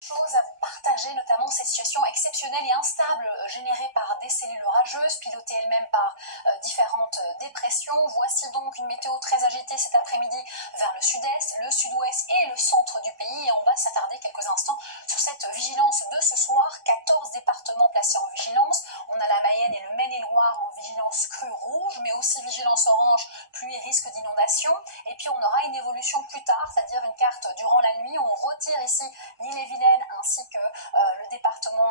Chose à vous partager, notamment cette situation exceptionnelle et instable générée par des cellules orageuses, pilotées elles-mêmes par différentes dépressions. Voici donc une météo très agitée cet après-midi vers le sud-est, le sud-ouest et le centre du pays. Et on va s'attarder quelques instants sur cette vigilance de ce soir. 14 départements placés en vigilance. On a la Mayenne et le Maine-et-Loire en vigilance crue rouge, mais aussi vigilance orange, pluie et risque d'inondation. Et puis on aura une évolution plus tard, c'est-à-dire une carte durant la nuit. On retire ici l'île-et-Vilaine ainsi que le département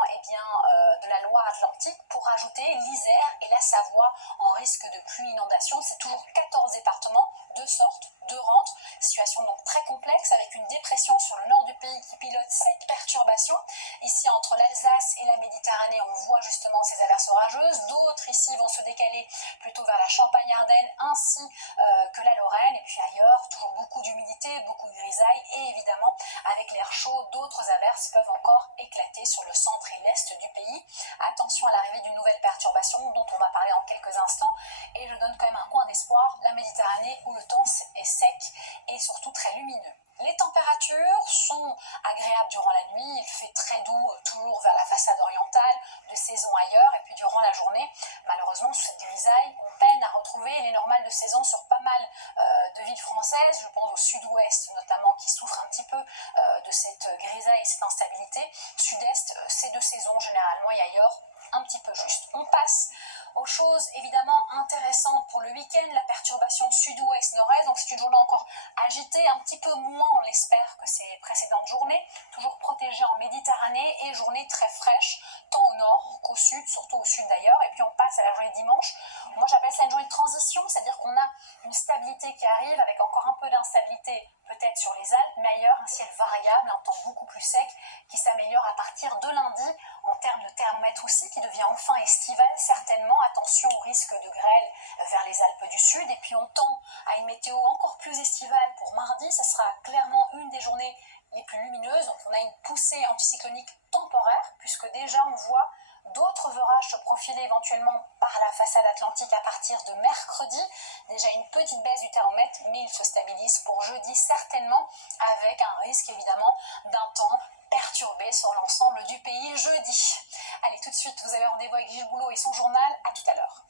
de la Loire-Atlantique pour ajouter l'Isère et la Savoie en risque de pluie inondation. C'est toujours 14 départements, 2 sortes, 2 rentes. Situation donc très complexe avec une dépression sur le nord du pays qui pilote cette perturbation. Ici entre l'Alsace et la Méditerranée, on voit justement ces averses orageuses. D'autres ici vont se décaler plutôt vers la Champagne-Ardenne ainsi que la Lorraine. Et puis ailleurs, toujours beaucoup d'humidité, beaucoup de grisaille et évidemment avec l'air chaud, d'autres averses peuvent encore éclater sur le centre et l'est du pays. Attention à l'arrivée d'une nouvelle perturbation dont on va parler en quelques instants. Et je donne quand même un coin d'espoir, la Méditerranée où le temps est sec et surtout très lumineux. Les températures sont agréables durant la nuit, il fait très doux toujours vers la façade orientale, de saison ailleurs, et puis durant la journée, malheureusement sous cette grisaille, on peine à retrouver les normales de saison sur pas mal de villes françaises, je pense au sud-ouest notamment qui souffre un petit peu de cette grisaille et cette instabilité. Sud-est, c'est de saison généralement et ailleurs un petit peu juste. On passe aux choses évidemment intéressantes pour le week-end, la perturbation sud-ouest-nord-est, donc c'est une journée encore agitée, un petit peu moins on l'espère que ces précédentes journées, toujours protégée en Méditerranée et journée très fraîche, tant au nord qu'au sud, surtout au sud d'ailleurs, et puis on passe à la journée dimanche. Moi j'appelle ça une journée de transition, c'est-à-dire qu'on a une stabilité qui arrive avec encore un peu d'instabilité peut-être sur les Alpes, mais ailleurs un ciel variable, un temps beaucoup plus sec qui s'améliore à partir de lundi en termes de thermomètre aussi, qui devient enfin estival certainement. Attention au risque de grêle vers les Alpes du Sud. Et puis on tend à une météo encore plus estivale pour mardi. Ça sera clairement une des journées les plus lumineuses. Donc on a une poussée anticyclonique temporaire, puisque déjà on voit d'autres orages se profiler éventuellement par la façade atlantique à partir de mercredi. Déjà une petite baisse du thermomètre, mais il se stabilise pour jeudi certainement, avec un risque évidemment d'un temps perturbé sur l'ensemble du pays jeudi. Allez, tout de suite, vous avez rendez-vous avec Gilles Boulot et son journal. À tout à l'heure.